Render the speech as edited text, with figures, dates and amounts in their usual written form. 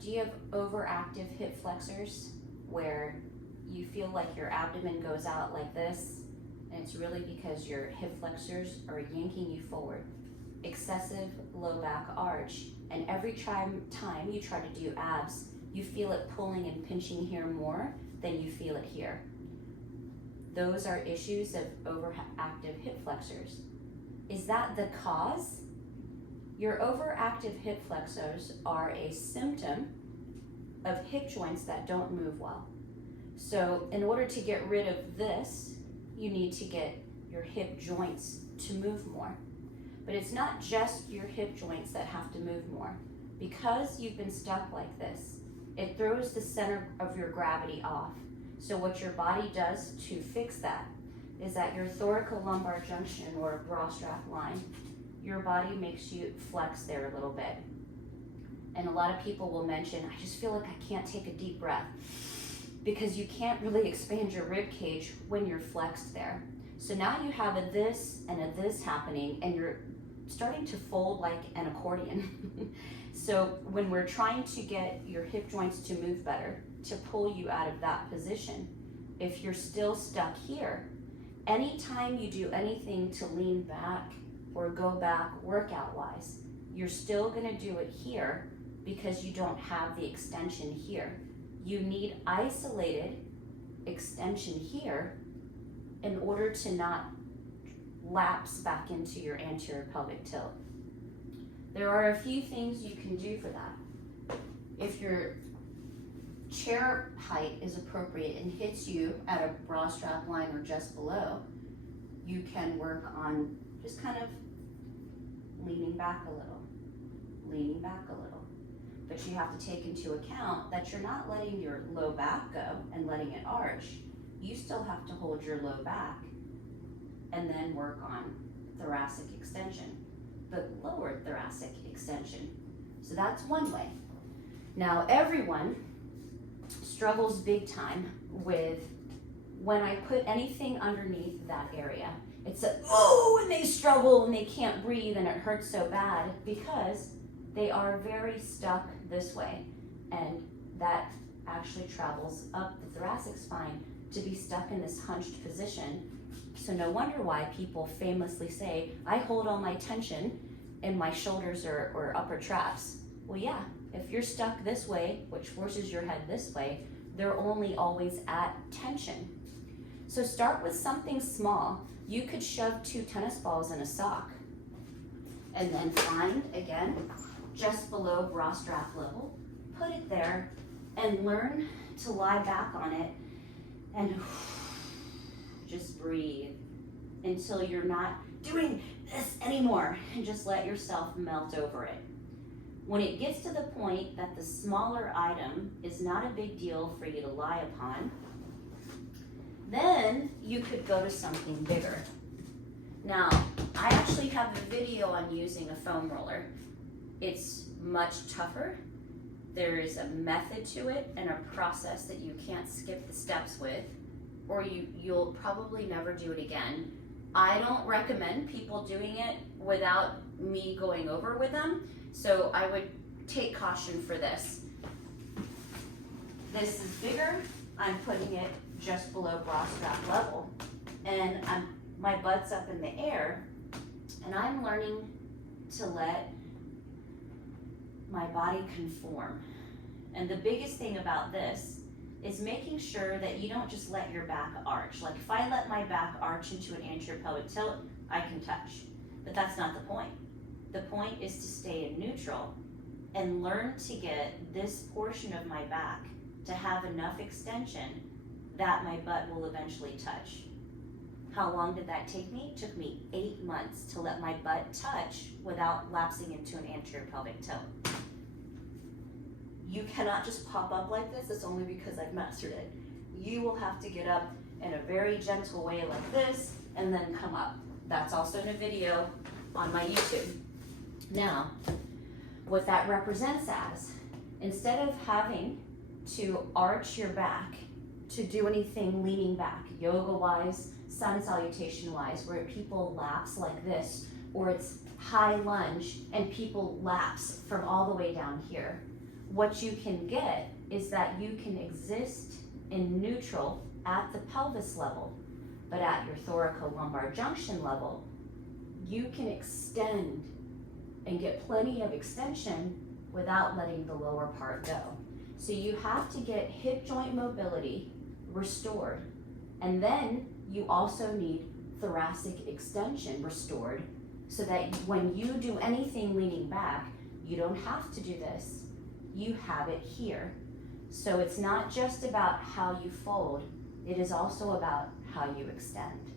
Do you have overactive hip flexors where you feel like your abdomen goes out like this, and it's really because your hip flexors are yanking you forward? Excessive low back arch, and every time you try to do abs, you feel it pulling and pinching here more than you feel it here. Those are issues of overactive hip flexors. Is that the cause? Your overactive hip flexors are a symptom of hip joints that don't move well. So in order to get rid of this, you need to get your hip joints to move more. But it's not just your hip joints that have to move more. Because you've been stuck like this, it throws the center of your gravity off. So what your body does to fix that is that your thoracolumbar junction, or bra strap line, your body makes you flex there a little bit. And a lot of people will mention, I just feel like I can't take a deep breath, because you can't really expand your rib cage when you're flexed there. So now you have a this and a this happening, and you're starting to fold like an accordion. So when we're trying to get your hip joints to move better, to pull you out of that position, if you're still stuck here, anytime you do anything to lean back or go back workout wise, you're still gonna do it here because you don't have the extension here. You need isolated extension here in order to not lapse back into your anterior pelvic tilt. There are a few things you can do for that. If your chair height is appropriate and hits you at a bra strap line or just below, you can work on just kind of leaning back a little, leaning back a little. But you have to take into account that you're not letting your low back go and letting it arch. You still have to hold your low back and then work on thoracic extension, the lower thoracic extension. So that's one way. Now everyone struggles big time with when I put anything underneath that area. It's a, oh, and they struggle and they can't breathe and it hurts so bad because they are very stuck this way, and that actually travels up the thoracic spine to be stuck in this hunched position. So no wonder why people famously say, I hold all my tension in my shoulders or upper traps. Well, yeah, if you're stuck this way, which forces your head this way, they're only always at tension. So start with something small. You could shove 2 tennis balls in a sock and then find, again, just below bra strap level, put it there and learn to lie back on it and just breathe until you're not doing this anymore, and just let yourself melt over it. When it gets to the point that the smaller item is not a big deal for you to lie upon, then you could go to something bigger. Now, I actually have a video on using a foam roller. It's much tougher. There is a method to it and a process that you can't skip the steps with, or you'll probably never do it again. I don't recommend people doing it without me going over with them, so I would take caution for this. This is bigger. I'm putting it just below bra strap level, and my butt's up in the air, and I'm learning to let my body conform. And the biggest thing about this is making sure that you don't just let your back arch. Like if I let my back arch into an anterior pelvic tilt, I can touch. But that's not the point. The point is to stay in neutral and learn to get this portion of my back to have enough extension that my butt will eventually touch. How long did that take me? It took me 8 months to let my butt touch without lapsing into an anterior pelvic tilt. You cannot just pop up like this. It's only because I've mastered it. You will have to get up in a very gentle way like this and then come up. That's also in a video on my YouTube. Now, what that represents as, instead of having to arch your back to do anything leaning back, yoga-wise, sun salutation-wise, where people lapse like this, or it's high lunge and people lapse from all the way down here. what you can get is that you can exist in neutral at the pelvis level, but at your thoracolumbar junction level, you can extend and get plenty of extension without letting the lower part go. So you have to get hip joint mobility restored, and then you also need thoracic extension restored so that when you do anything leaning back, you don't have to do this. You have it here. So it's not just about how you fold, it is also about how you extend.